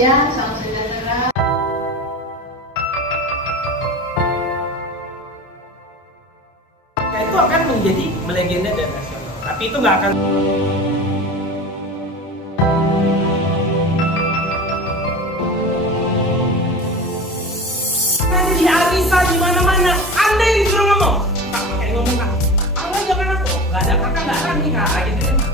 siang, salam sejahtera. Ya, itu akan menjadi melegenda dan nasional. Tapi itu nggak akan. Nanti di Arisa di mana-mana, Anda yang disuruh ngomong. Tak pakai ngomong kak. Allah jangan aku. Nggak ada kakak nggak akan nikah gitu kan.